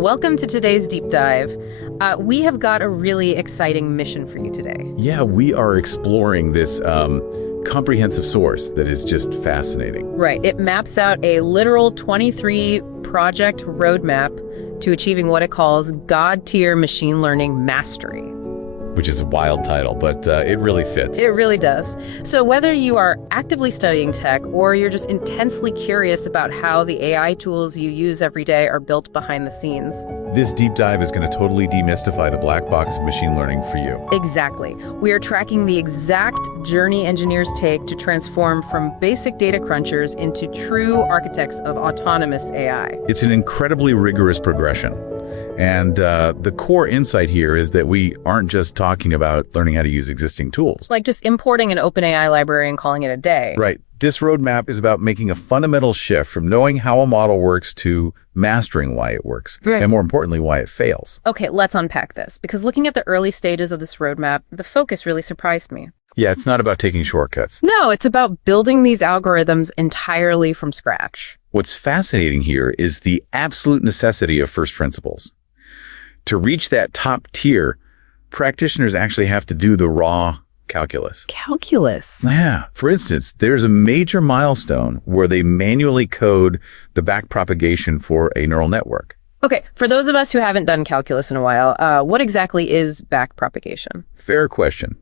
welcome to today's deep dive. We have got a really exciting mission for you today. Yeah, we are exploring this comprehensive source that is just fascinating. Right. It maps out a literal 23 project roadmap to achieving what it calls God-tier machine learning mastery. Which is a wild title, but it really fits. It really does. So whether you are actively studying tech or you're just intensely curious about how the AI tools you use every day are built behind the scenes. This deep dive is going to totally demystify the black box of machine learning for you. Exactly. We are tracking the exact journey engineers take to transform from basic data crunchers into true architects of autonomous AI. It's an incredibly rigorous progression. And the core insight here is that we aren't just talking about learning how to use existing tools. Like just importing an OpenAI library and calling it a day. Right. This roadmap is about making a fundamental shift from knowing how a model works to mastering why it works, Right. and more importantly, why it fails. Okay, let's unpack this, because looking at the early stages of this roadmap, the focus really surprised me. Yeah, it's not about taking shortcuts. No, it's about building these algorithms entirely from scratch. What's fascinating here is the absolute necessity of first principles. To reach that top tier, practitioners actually have to do the raw calculus. Calculus? Yeah. For instance, there's a major milestone where they manually code the backpropagation for a neural network. Okay, for those of us who haven't done calculus in a while, what exactly is backpropagation? Fair question.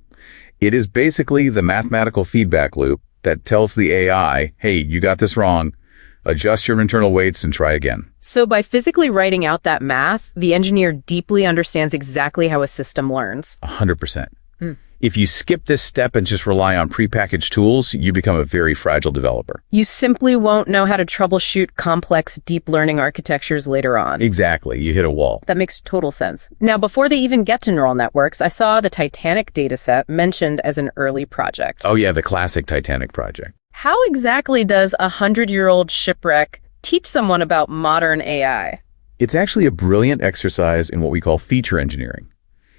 It is basically the mathematical feedback loop that tells the AI, hey, you got this wrong. Adjust your internal weights and try again. So by physically writing out that math, the engineer deeply understands exactly how a system learns. 100%. Mm. If you skip this step and just rely on prepackaged tools, you become a very fragile developer. You simply won't know how to troubleshoot complex deep learning architectures later on. Exactly. You hit a wall. That makes total sense. Now, before they even get to neural networks, I saw the Titanic dataset mentioned as an early project. Oh yeah, the classic Titanic project. How exactly does a 100-year-old shipwreck teach someone about modern AI? It's actually a brilliant exercise in what we call feature engineering.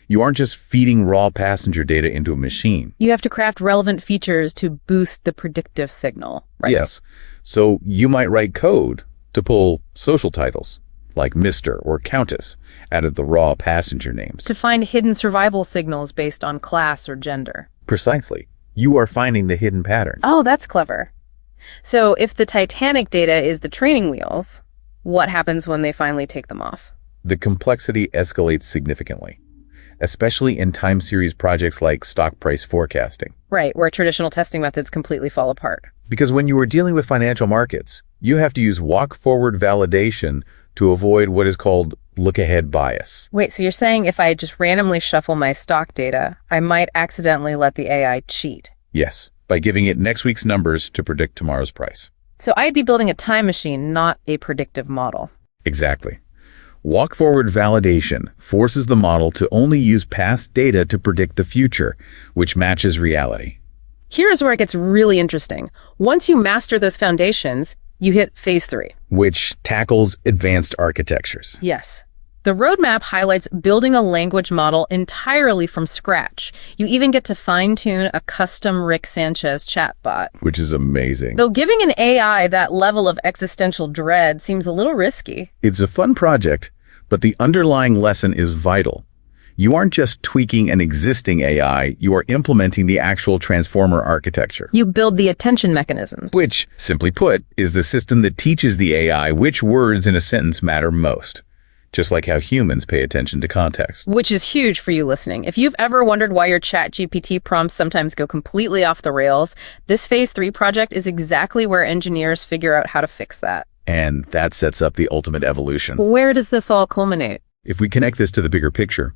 You aren't just feeding raw passenger data into a machine. You have to craft relevant features to boost the predictive signal, right? Yes. So you might write code to pull social titles, like Mr. or Countess, out of the raw passenger names. To find hidden survival signals based on class or gender. Precisely. You are finding the hidden patterns. Oh, that's clever. So if the Titanic data is the training wheels, what happens when they finally take them off? The complexity escalates significantly, especially in time series projects like stock price forecasting. Right, where traditional testing methods completely fall apart. Because when you are dealing with financial markets, you have to use walk-forward validation to avoid what is called look-ahead bias. Wait, so you're saying if I just randomly shuffle my stock data, I might accidentally let the AI cheat? Yes, by giving it next week's numbers to predict tomorrow's price. So I'd be building a time machine, not a predictive model. Exactly. Walk-forward validation forces the model to only use past data to predict the future, which matches reality. Here's where it gets really interesting. Once you master those foundations, you hit phase 3. Which tackles advanced architectures. Yes. The roadmap highlights building a language model entirely from scratch. You even get to fine-tune a custom Rick Sanchez chatbot. Which is amazing. Though giving an AI that level of existential dread seems a little risky. It's a fun project, but the underlying lesson is vital. You aren't just tweaking an existing AI, you are implementing the actual transformer architecture. You build the attention mechanism. Which, simply put, is the system that teaches the AI which words in a sentence matter most. Just like how humans pay attention to context. Which is huge for you listening. If you've ever wondered why your ChatGPT prompts sometimes go completely off the rails, this phase 3 project is exactly where engineers figure out how to fix that. And that sets up the ultimate evolution. Where does this all culminate? If we connect this to the bigger picture,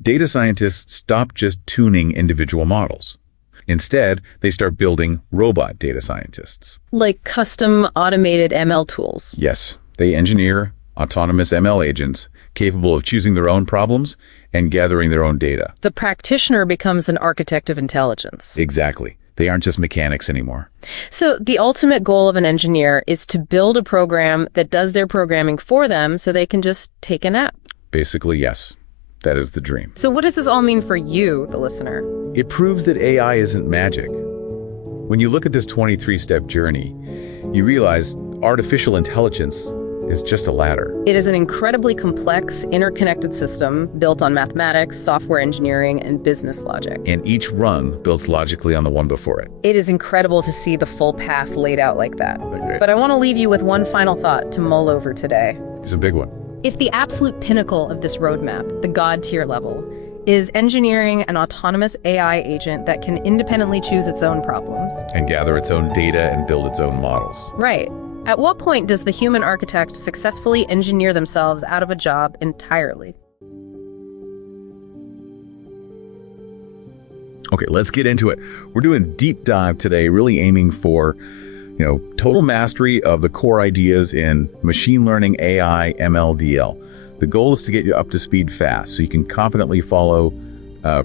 data scientists stop just tuning individual models. Instead, they start building robot data scientists. Like custom automated ML tools. Yes, they engineer autonomous ML agents capable of choosing their own problems and gathering their own data. The practitioner becomes an architect of intelligence. Exactly. They aren't just mechanics anymore. So the ultimate goal of an engineer is to build a program that does their programming for them so they can just take a nap. Basically, yes. That is the dream. So what does this all mean for you, the listener? It proves that AI isn't magic. When you look at this 23-step journey, you realize artificial intelligence is just a ladder. It is an incredibly complex, interconnected system built on mathematics, software engineering, and business logic. And each rung builds logically on the one before it. It is incredible to see the full path laid out like that. Okay. But I want to leave you with one final thought to mull over today. It's a big one. If the absolute pinnacle of this roadmap, the God tier level, is engineering an autonomous AI agent that can independently choose its own problems. And gather its own data and build its own models. Right. At what point does the human architect successfully engineer themselves out of a job entirely? Okay, let's get into it. We're doing deep dive today, really aiming for, total mastery of the core ideas in machine learning, AI, ML, DL. The goal is to get you up to speed fast so you can confidently follow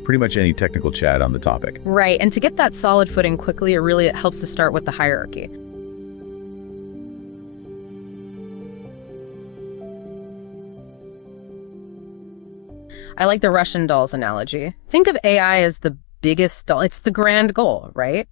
pretty much any technical chat on the topic. Right, and to get that solid footing quickly, it helps to start with the hierarchy. I like the Russian dolls analogy. Think of AI as the biggest doll. It's the grand goal, right?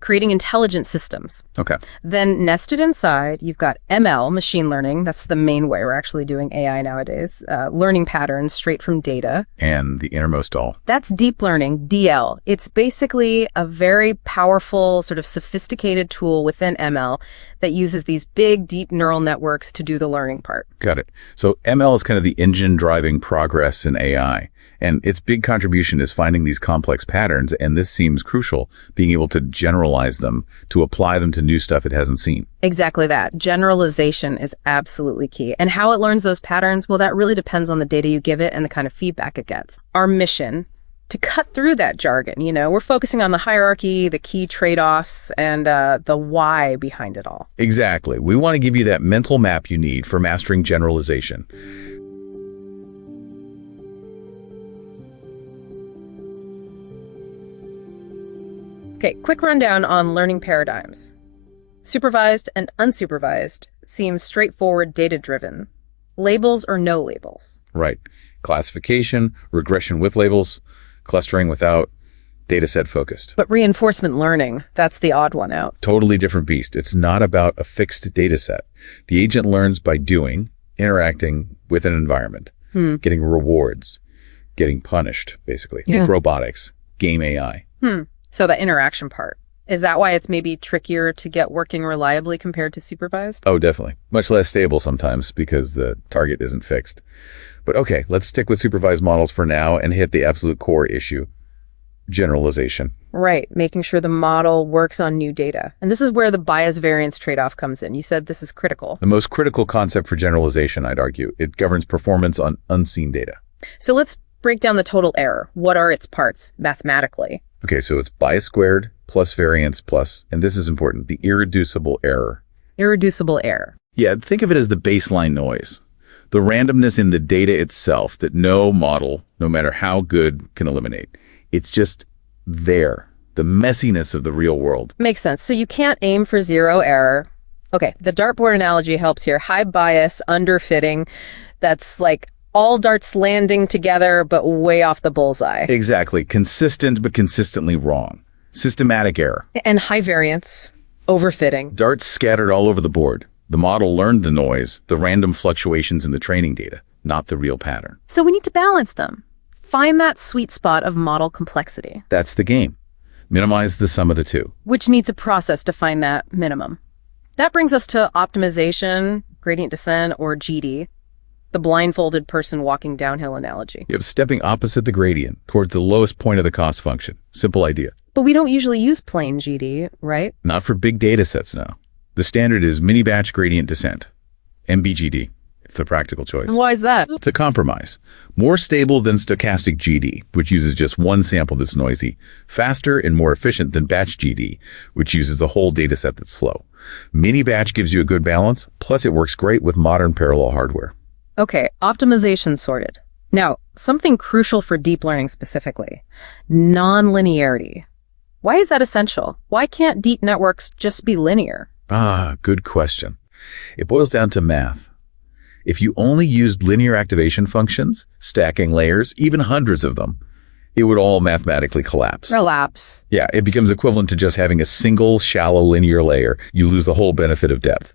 Creating intelligent systems. Okay. Then nested inside, you've got ML, machine learning. That's the main way we're actually doing AI nowadays. Learning patterns straight from data. And the innermost doll. That's deep learning, DL. It's basically a very powerful, sort of sophisticated tool within ML that uses these big, deep neural networks to do the learning part. Got it. So ML is kind of the engine driving progress in AI. And its big contribution is finding these complex patterns, and this seems crucial, being able to generalize them, to apply them to new stuff it hasn't seen. Exactly that. Generalization is absolutely key. And how it learns those patterns, well, that really depends on the data you give it and the kind of feedback it gets. Our mission, to cut through that jargon, we're focusing on the hierarchy, the key trade-offs, and the why behind it all. Exactly. We want to give you that mental map you need for mastering generalization. Okay, quick rundown on learning paradigms. Supervised and unsupervised seems straightforward data-driven. Labels or no labels. Right. Classification, regression with labels, clustering without, dataset focused. But reinforcement learning, that's the odd one out. Totally different beast. It's not about a fixed dataset. The agent learns by doing, interacting with an environment, getting rewards, getting punished, basically. Yeah. Robotics, game AI. So the interaction part. Is that why it's maybe trickier to get working reliably compared to supervised? Oh, definitely. Much less stable sometimes because the target isn't fixed. But okay, let's stick with supervised models for now and hit the absolute core issue, generalization. Right, making sure the model works on new data. And this is where the bias variance trade-off comes in. You said this is critical. The most critical concept for generalization, I'd argue. It governs performance on unseen data. So let's break down the total error. What are its parts mathematically? Okay, so it's bias squared plus variance plus, and this is important, the irreducible error. Irreducible error. Yeah, think of it as the baseline noise. The randomness in the data itself that no model, no matter how good, can eliminate. It's just there, the messiness of the real world. Makes sense. So you can't aim for zero error. Okay, the dartboard analogy helps here. High bias, underfitting. That's like all darts landing together, but way off the bullseye. Exactly. Consistent, but consistently wrong. Systematic error. And high variance, overfitting. Darts scattered all over the board. The model learned the noise, the random fluctuations in the training data, not the real pattern. So we need to balance them. Find that sweet spot of model complexity. That's the game. Minimize the sum of the two. Which needs a process to find that minimum. That brings us to optimization, gradient descent, or GD. The blindfolded person walking downhill analogy. You have stepping opposite the gradient towards the lowest point of the cost function. Simple idea. But we don't usually use plain GD, right? Not for big data sets now. The standard is mini-batch gradient descent, MBGD. It's the practical choice. And why is that? It's a compromise. More stable than stochastic GD, which uses just one sample that's noisy. Faster and more efficient than batch GD, which uses the whole data set that's slow. Mini-batch gives you a good balance, plus it works great with modern parallel hardware. Okay, optimization sorted. Now, something crucial for deep learning specifically, non-linearity. Why is that essential? Why can't deep networks just be linear? Good question. It boils down to math. If you only used linear activation functions, stacking layers, even hundreds of them, it would all mathematically collapse. Relapse. Yeah, it becomes equivalent to just having a single shallow linear layer. You lose the whole benefit of depth.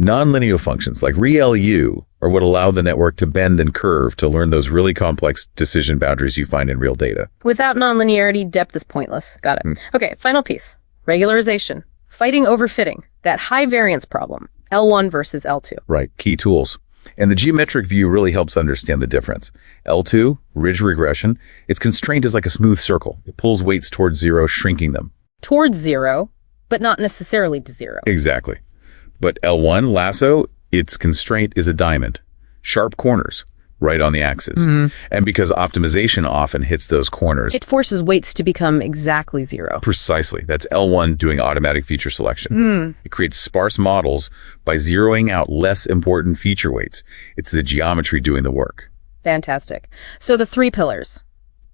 Nonlinear functions like ReLU are what allow the network to bend and curve to learn those really complex decision boundaries you find in real data. Without nonlinearity, depth is pointless. Got it. Okay, final piece. Regularization. Fighting overfitting. That high variance problem. L1 versus L2. Right, key tools. And the geometric view really helps understand the difference. L2, ridge regression, its constraint is like a smooth circle. It pulls weights towards zero, shrinking them. Towards zero, but not necessarily to zero. Exactly. But L1, lasso, its constraint is a diamond. Sharp corners, right on the axis. And because optimization often hits those corners, It forces weights to become exactly zero. precisely. That's L1 doing automatic feature selection. It creates sparse models by zeroing out less important feature weights. It's the geometry doing the work. Fantastic. So the three pillars: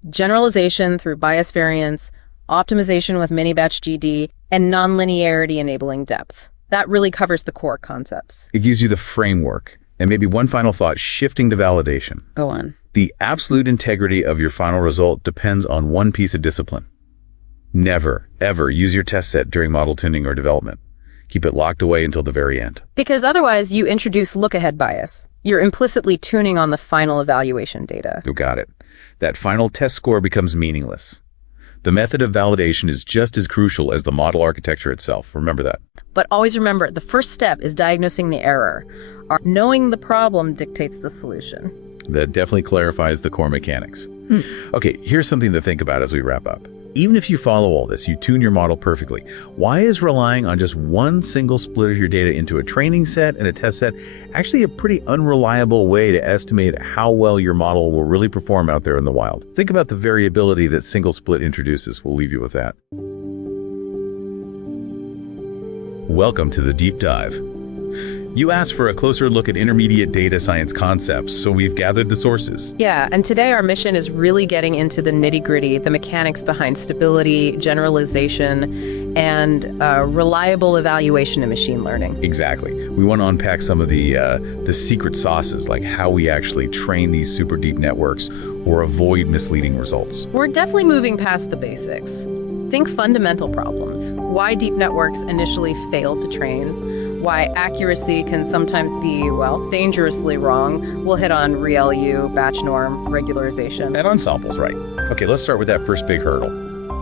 generalization through bias variance, optimization with mini-batch GD, and nonlinearity enabling depth. That really covers the core concepts. It gives you the framework. And maybe one final thought, shifting to validation. Go on. The absolute integrity of your final result depends on one piece of discipline. Never, ever use your test set during model tuning or development. Keep it locked away until the very end. Because otherwise you introduce look-ahead bias. You're implicitly tuning on the final evaluation data. You got it. That final test score becomes meaningless. The method of validation is just as crucial as the model architecture itself. Remember that. But always remember, the first step is diagnosing the error. Knowing the problem dictates the solution. That definitely clarifies the core mechanics. Okay, here's something to think about as we wrap up. Even if you follow all this, you tune your model perfectly, why is relying on just one single split of your data into a training set and a test set actually a pretty unreliable way to estimate how well your model will really perform out there in the wild? Think about the variability that single split introduces. We'll leave you with that. Welcome to the Deep Dive. You asked for a closer look at intermediate data science concepts, so we've gathered the sources. Yeah, and today our mission is really getting into the nitty-gritty, the mechanics behind stability, generalization, and reliable evaluation in machine learning. Exactly. We want to unpack some of the secret sauces, like how we actually train these super deep networks or avoid misleading results. We're definitely moving past the basics. Think fundamental problems. Why deep networks initially fail to train. Why accuracy can sometimes be, well, dangerously wrong. We'll hit on ReLU, batch norm, regularization. And ensembles, right. Okay, let's start with that first big hurdle,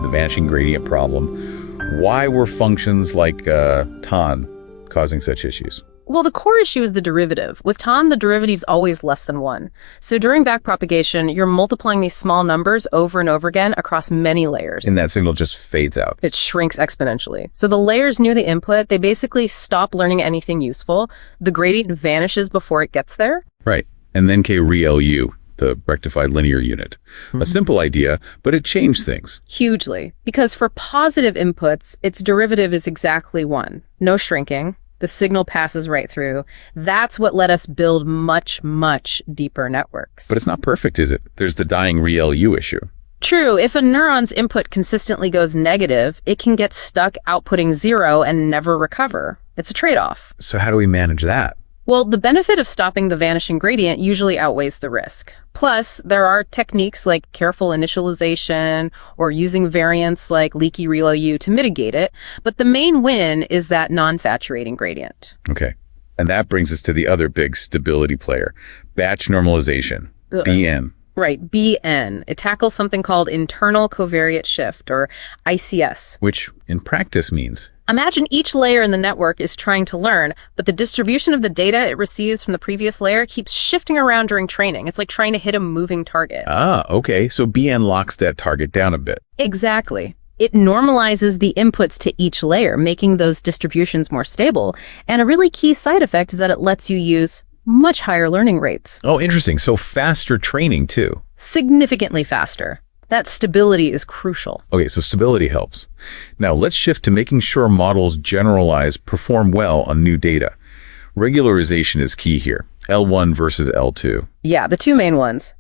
the vanishing gradient problem. Why were functions like tan causing such issues? Well, the core issue is the derivative. With tan, the derivative's always less than 1. So during backpropagation, you're multiplying these small numbers over and over again across many layers. And that signal just fades out. It shrinks exponentially. So the layers near the input, they basically stop learning anything useful. The gradient vanishes before it gets there. Right. And then came ReLU, the rectified linear unit. A simple idea, but it changed things. Hugely. Because for positive inputs, its derivative is exactly 1. No shrinking. The signal passes right through. That's what let us build much, much deeper networks. But it's not perfect, is it? There's the dying ReLU issue. True. If a neuron's input consistently goes negative, it can get stuck outputting 0 and never recover. It's a trade-off. So how do we manage that? Well, the benefit of stopping the vanishing gradient usually outweighs the risk. Plus, there are techniques like careful initialization or using variants like leaky ReLU to mitigate it, but the main win is that non-saturating gradient. Okay. And that brings us to the other big stability player, batch normalization, BN. Right, BN. It tackles something called internal covariate shift, or ICS. Which, in practice, means? Imagine each layer in the network is trying to learn, but the distribution of the data it receives from the previous layer keeps shifting around during training. It's like trying to hit a moving target. Ah, okay. So BN locks that target down a bit. Exactly. It normalizes the inputs to each layer, making those distributions more stable. And a really key side effect is that it lets you use much higher learning rates. Oh, interesting. So faster training, too. Significantly faster. That stability is crucial. Okay, so stability helps. Now, let's shift to making sure models generalize, perform well on new data. Regularization is key here. L1 versus L2. Yeah, the two main ones.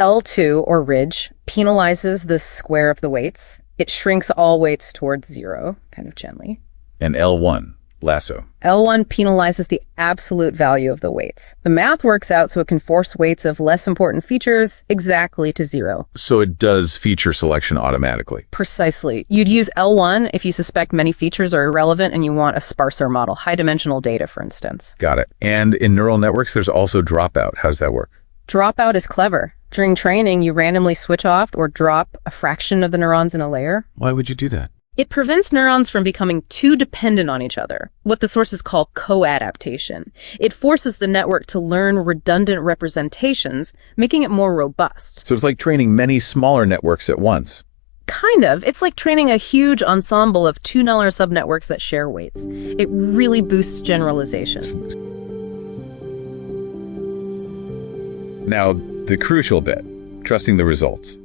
L2, or ridge, penalizes the square of the weights. It shrinks all weights towards 0, kind of gently. And L1, Lasso. L1 penalizes the absolute value of the weights. The math works out so it can force weights of less important features exactly to 0. So it does feature selection automatically. Precisely. You'd use L1 if you suspect many features are irrelevant and you want a sparser model, high-dimensional data, for instance. Got it. And in neural networks, there's also dropout. How does that work? Dropout is clever. During training, you randomly switch off or drop a fraction of the neurons in a layer. Why would you do that? It prevents neurons from becoming too dependent on each other, what the sources call co-adaptation. It forces the network to learn redundant representations, making it more robust. So it's like training many smaller networks at once. Kind of. It's like training a huge ensemble of 2-nuller subnetworks that share weights. It really boosts generalization. Now, the crucial bit, trusting the results.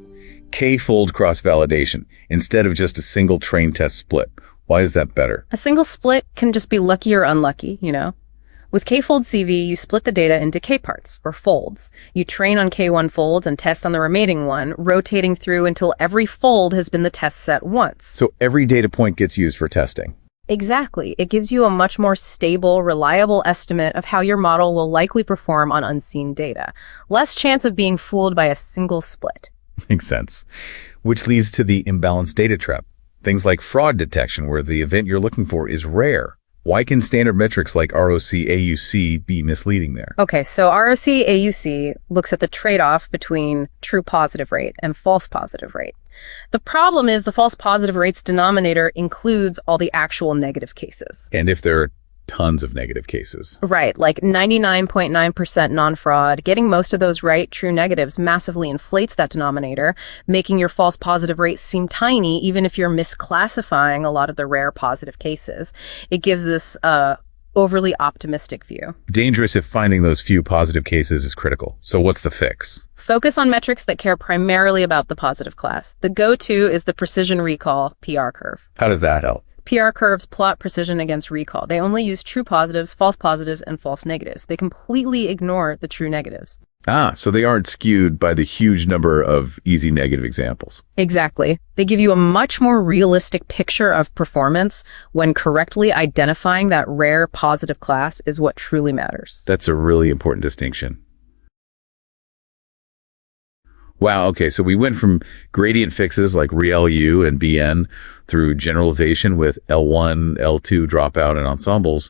K-fold cross-validation instead of just a single train test split. Why is that better? A single split can just be lucky or unlucky, you know? With K-fold CV, you split the data into K parts, or folds. You train on K1 folds and test on the remaining one, rotating through until every fold has been the test set once. So every data point gets used for testing. Exactly. It gives you a much more stable, reliable estimate of how your model will likely perform on unseen data. Less chance of being fooled by a single split. Makes sense. Which leads to the imbalanced data trap. Things like fraud detection, where the event you're looking for is rare. Why can standard metrics like ROC-AUC be misleading there? Okay, so ROC-AUC looks at the trade-off between true positive rate and false positive rate. The problem is the false positive rate's denominator includes all the actual negative cases. And if there are tons of negative cases. Right, like 99.9% non-fraud. Getting most of those right, true negatives, massively inflates that denominator, making your false positive rate seem tiny, even if you're misclassifying a lot of the rare positive cases. It gives this overly optimistic view. Dangerous if finding those few positive cases is critical. So what's the fix? Focus on metrics that care primarily about the positive class. The go-to is the precision recall PR curve. How does that help? PR curves plot precision against recall. They only use true positives, and false negatives. They completely ignore the true negatives. So they aren't skewed by the huge number of easy negative examples. Exactly. They give you a much more realistic picture of performance when correctly identifying that rare positive class is what truly matters. That's a really important distinction. Wow, okay, so we went from gradient fixes like ReLU and BN through generalization with L1, L2 dropout and ensembles,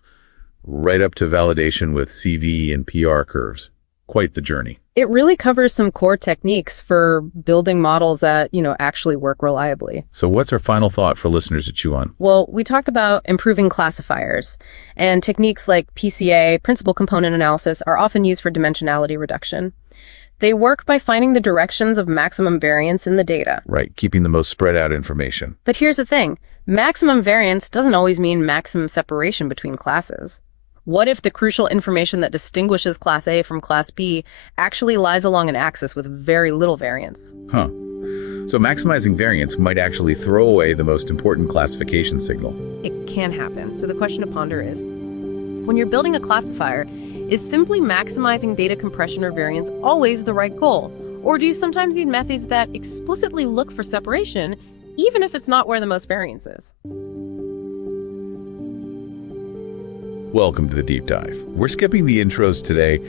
right up to validation with CV and PR curves. Quite the journey. It really covers some core techniques for building models that, actually work reliably. So what's our final thought for listeners to chew on? Well, we talked about improving classifiers, and techniques like PCA, principal component analysis, are often used for dimensionality reduction. They work by finding the directions of maximum variance in the data. Right, keeping the most spread out information. But here's the thing. Maximum variance doesn't always mean maximum separation between classes. What if the crucial information that distinguishes Class A from Class B actually lies along an axis with very little variance? So maximizing variance might actually throw away the most important classification signal. It can happen. So the question to ponder is, when you're building a classifier, is simply maximizing data compression or variance always the right goal? Or do you sometimes need methods that explicitly look for separation, even if it's not where the most variance is? Welcome to the deep dive. We're skipping the intros today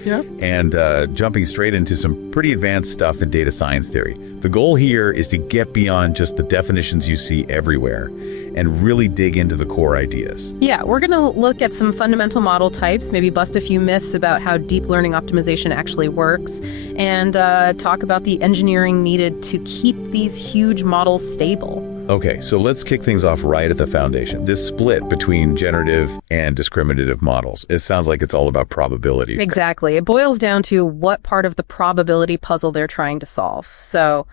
and jumping straight into some pretty advanced stuff in data science theory. The goal here is to get beyond just the definitions you see everywhere and really dig into the core ideas. Yeah, we're going to look at some fundamental model types, maybe bust a few myths about how deep learning optimization actually works, and talk about the engineering needed to keep these huge models stable. Okay, so let's kick things off right at the foundation. This split between generative and discriminative models, it sounds like it's all about probability. Exactly. It boils down to what part of the probability puzzle they're trying to solve. So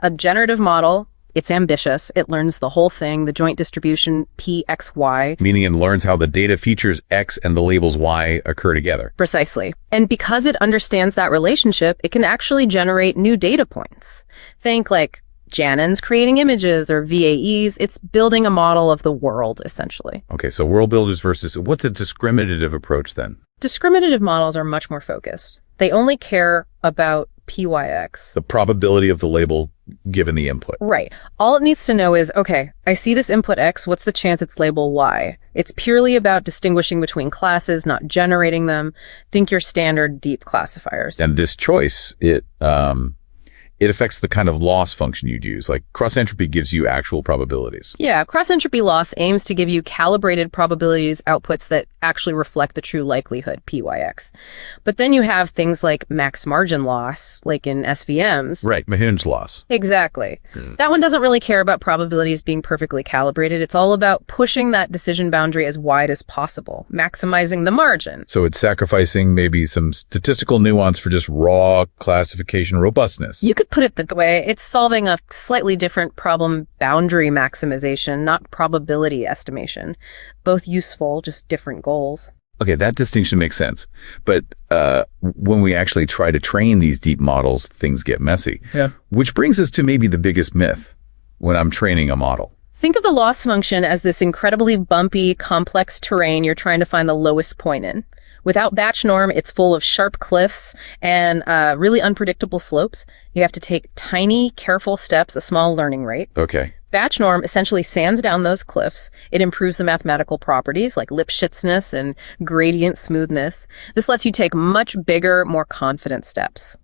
a generative model, it's ambitious. It learns the whole thing, the joint distribution PXY. Meaning it learns how the data features X and the labels Y occur together. Precisely. And because it understands that relationship, it can actually generate new data points. Think like Janins creating images or VAEs. It's building a model of the world, essentially. Okay, so world builders versus, what's a discriminative approach then? Discriminative models are much more focused. They only care about PYX. The probability of the label given the input. Right. All it needs to know is, okay, I see this input X, what's the chance it's labeled Y? It's purely about distinguishing between classes, not generating them. Think your standard deep classifiers. And this choice, it affects the kind of loss function you'd use. Like cross-entropy gives you actual probabilities. Yeah, cross-entropy loss aims to give you calibrated probabilities outputs that actually reflect the true likelihood, PYX. But then you have things like max margin loss, like in SVMs. Right, Mahun's loss. Exactly. That one doesn't really care about probabilities being perfectly calibrated. It's all about pushing that decision boundary as wide as possible, maximizing the margin. So it's sacrificing maybe some statistical nuance for just raw classification robustness. You could put it that way. It's solving a slightly different problem, boundary maximization, not probability estimation. Both useful, just different goals. Okay, that distinction makes sense. But when we actually try to train these deep models, things get messy. Yeah. Which brings us to maybe the biggest myth when I'm training a model. Think of the loss function as this incredibly bumpy, complex terrain you're trying to find the lowest point in. Without batch norm, it's full of sharp cliffs and really unpredictable slopes. You have to take tiny, careful steps, a small learning rate. Okay. Batch norm essentially sands down those cliffs. It improves the mathematical properties like Lipschitzness and gradient smoothness. This lets you take much bigger, more confident steps.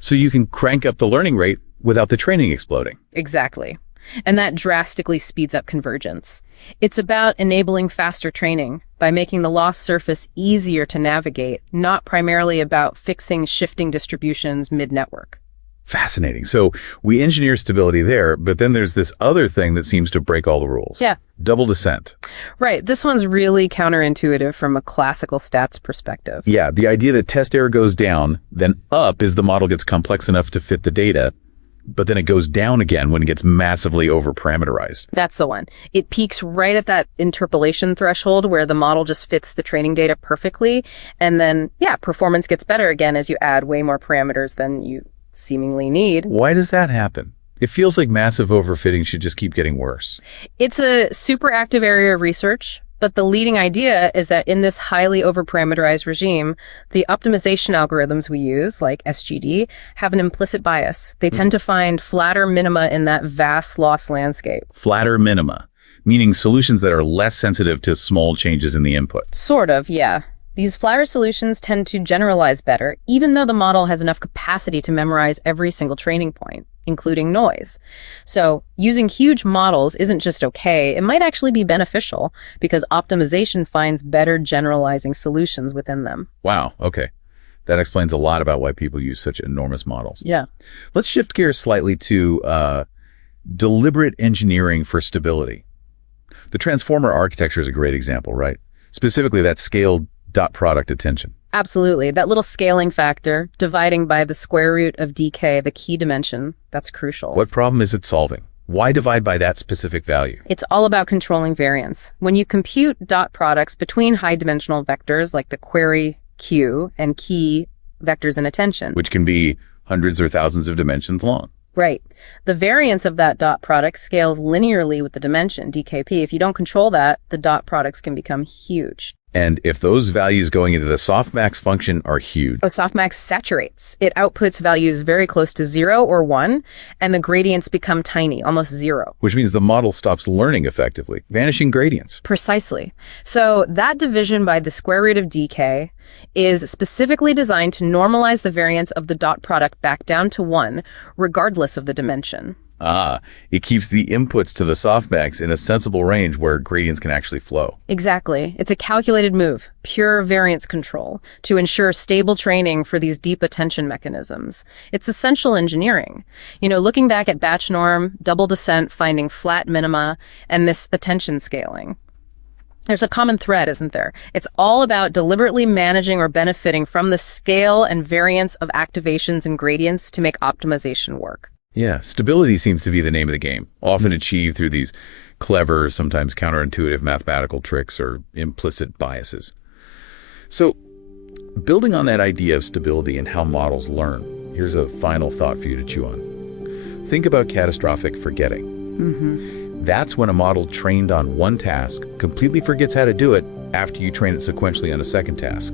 So you can crank up the learning rate without the training exploding. Exactly. And that drastically speeds up convergence. It's about enabling faster training by making the loss surface easier to navigate, not primarily about fixing shifting distributions mid-network. Fascinating. So we engineer stability there, but then there's this other thing that seems to break all the rules. Yeah. Double descent. Right. This one's really counterintuitive from a classical stats perspective. Yeah, the idea that test error goes down, then up as the model gets complex enough to fit the data, but then it goes down again when it gets massively over-parameterized. That's the one. It peaks right at that interpolation threshold where the model just fits the training data perfectly. And then, yeah, performance gets better again as you add way more parameters than you seemingly need. Why does that happen? It feels like massive overfitting should just keep getting worse. It's a super active area of research. But the leading idea is that in this highly overparameterized regime, the optimization algorithms we use, like SGD, have an implicit bias. They tend to find flatter minima in that vast loss landscape. Flatter minima, meaning solutions that are less sensitive to small changes in the input. Sort of, yeah. These flatter solutions tend to generalize better, even though the model has enough capacity to memorize every single training point, including noise. So using huge models isn't just okay, it might actually be beneficial because optimization finds better generalizing solutions within them. Wow, okay. That explains a lot about why people use such enormous models. Yeah. Let's shift gears slightly to deliberate engineering for stability. The transformer architecture is a great example, right? Specifically that scaled dot product attention. Absolutely. That little scaling factor, dividing by the square root of dk, the key dimension, that's crucial. What problem is it solving? Why divide by that specific value? It's all about controlling variance. When you compute dot products between high dimensional vectors like the query Q and key vectors in attention, Which can be hundreds or thousands of dimensions long. right. The variance of that dot product scales linearly with the dimension, dkp. If you don't control that, the dot products can become huge. And if those values going into the softmax function are huge. A softmax saturates. It outputs values very close to 0 or 1, and the gradients become tiny, almost 0. Which means the model stops learning effectively, vanishing gradients. Precisely. So that division by the square root of dk is specifically designed to normalize the variance of the dot product back down to 1, regardless of the dimension. It keeps the inputs to the softmax in a sensible range where gradients can actually flow. Exactly. It's a calculated move, pure variance control, to ensure stable training for these deep attention mechanisms. It's essential engineering. You know, looking back at batch norm, double descent, finding flat minima, and this attention scaling. There's a common thread, isn't there? It's all about deliberately managing or benefiting from the scale and variance of activations and gradients to make optimization work. Yeah, stability seems to be the name of the game, often achieved through these clever, sometimes counterintuitive mathematical tricks or implicit biases. So, building on that idea of stability and how models learn, here's a final thought for you to chew on. Think about catastrophic forgetting. That's when a model trained on one task completely forgets how to do it after you train it sequentially on a second task.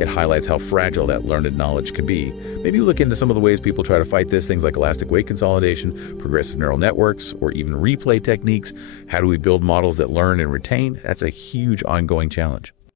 it highlights how fragile that learned knowledge can be. Maybe look into some of the ways people try to fight this, things like elastic weight consolidation, progressive neural networks, or even replay techniques. How do we build models that learn and retain? That's a huge ongoing challenge.